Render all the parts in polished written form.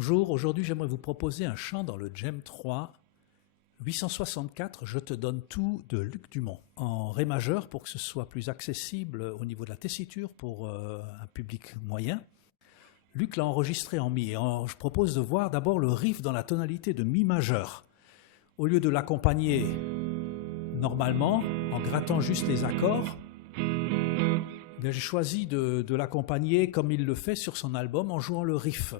Bonjour, aujourd'hui j'aimerais vous proposer un chant dans le Gem 3, 864, Je te donne tout de Luc Dumont, en Ré majeur pour que ce soit plus accessible au niveau de la tessiture pour un public moyen. Luc l'a enregistré en Mi, et je propose de voir d'abord le riff dans la tonalité de Mi majeur. Au lieu de l'accompagner normalement, en grattant juste les accords, j'ai choisi de l'accompagner comme il le fait sur son album en jouant le riff.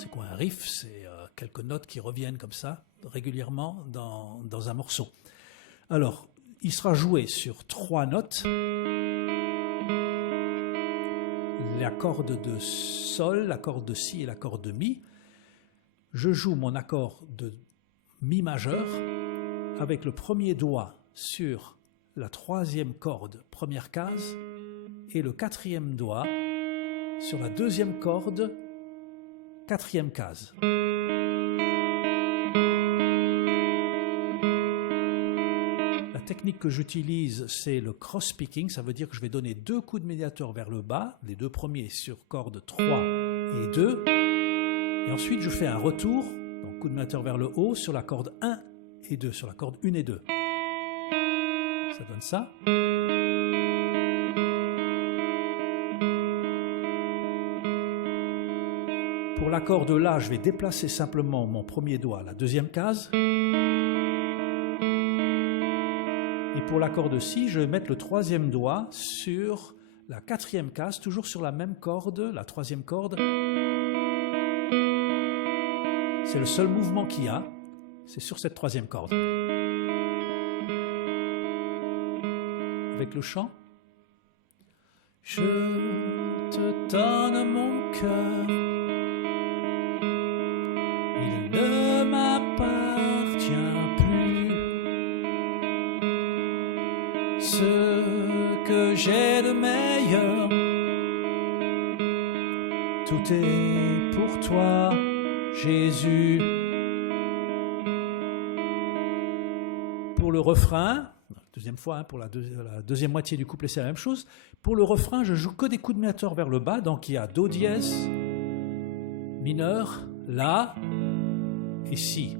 C'est quoi un riff? C'est quelques notes qui reviennent comme ça régulièrement dans un morceau. Alors, il sera joué sur 3 notes. La corde de Sol, la corde de Si et la corde de Mi. Je joue mon accord de Mi majeur avec le premier doigt sur la 3e corde, première case, et le 4e doigt sur la 2e corde, 4e case. La technique que j'utilise, c'est le cross-picking, ça veut dire que je vais donner 2 coups de médiateur vers le bas, les 2 premiers sur corde 3 et 2, et ensuite je fais un retour, donc coup de médiateur vers le haut, sur la corde 1 et 2, sur la corde 1 et 2. Ça donne ça. Pour l'accord de La, je vais déplacer simplement mon premier doigt à la 2e case. Et pour l'accord de Si, je vais mettre le 3e doigt sur la 4e case, toujours sur la même corde, la 3e corde. C'est le seul mouvement qu'il y a, c'est sur cette 3e corde. Avec le chant. Je te donne mon cœur, il ne m'appartient plus. Ce que j'ai de meilleur, tout est pour toi, Jésus. Pour le refrain, deuxième fois, pour la deuxième moitié du couplet, c'est la même chose. Pour le refrain, je joue que des coups de médiateur vers le bas, donc il y a Do dièse, mineur, La et Si.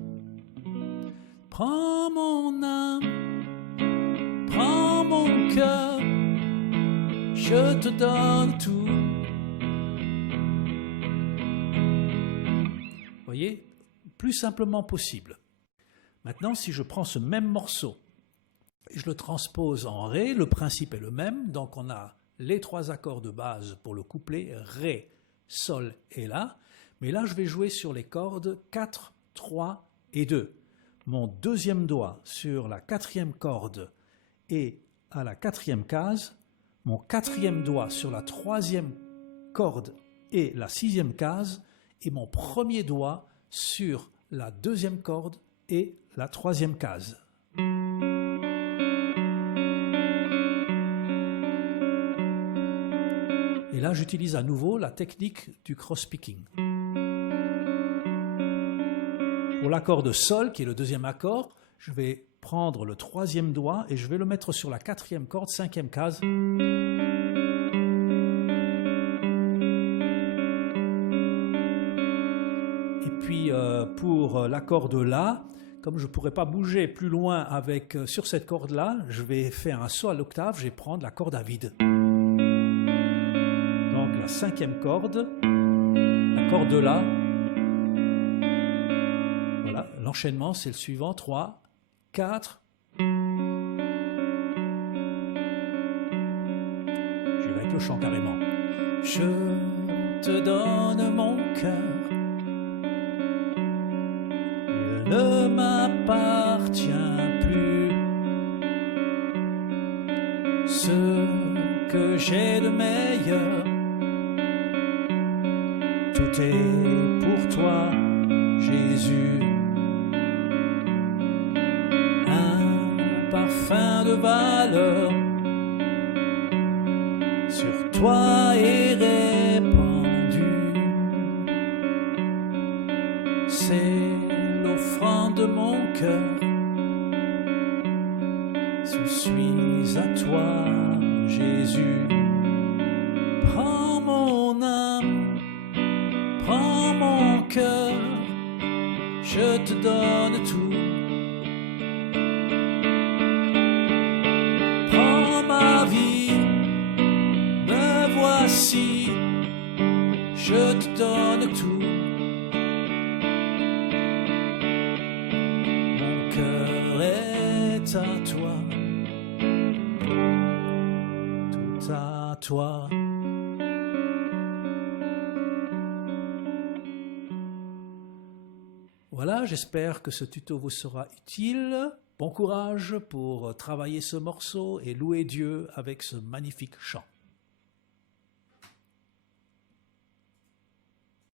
Prends mon âme, prends mon cœur, je te donne tout. Vous voyez, plus simplement possible. Maintenant, si je prends ce même morceau, je le transpose en Ré, le principe est le même, donc on a les 3 accords de base pour le couplet, Ré, Sol et La, mais là je vais jouer sur les cordes 4, 3 et 2. Mon 2e doigt sur la 4e corde et à la 4e case, mon 4e doigt sur la 3e corde et la 6e case, et mon premier doigt sur la 2e corde et la 3e case. Et là, j'utilise à nouveau la technique du cross-picking. Pour l'accord de Sol, qui est le 2e accord, je vais prendre le 3e doigt et je vais le mettre sur la 4e corde, 5e case. Et puis pour l'accord de La, comme je ne pourrais pas bouger plus loin sur cette corde-là, je vais faire un saut à l'octave, je vais prendre la corde à vide. Donc la 5e corde, l'accord de La. Voilà, l'enchaînement c'est le suivant, 3, 4. Je vais avec le chant carrément. Je te donne mon cœur, il ne m'appartient plus. Ce que j'ai de meilleur, tout est pour toi, Jésus. Un parfum de valeur sur toi est répandu. C'est l'offrande de mon cœur. Je suis à toi, Jésus. Prends mon âme, prends cœur, je te donne tout. Prends ma vie, me voici, je te donne tout. Mon cœur est à toi, tout à toi. Voilà, j'espère que ce tuto vous sera utile. Bon courage pour travailler ce morceau et louer Dieu avec ce magnifique chant.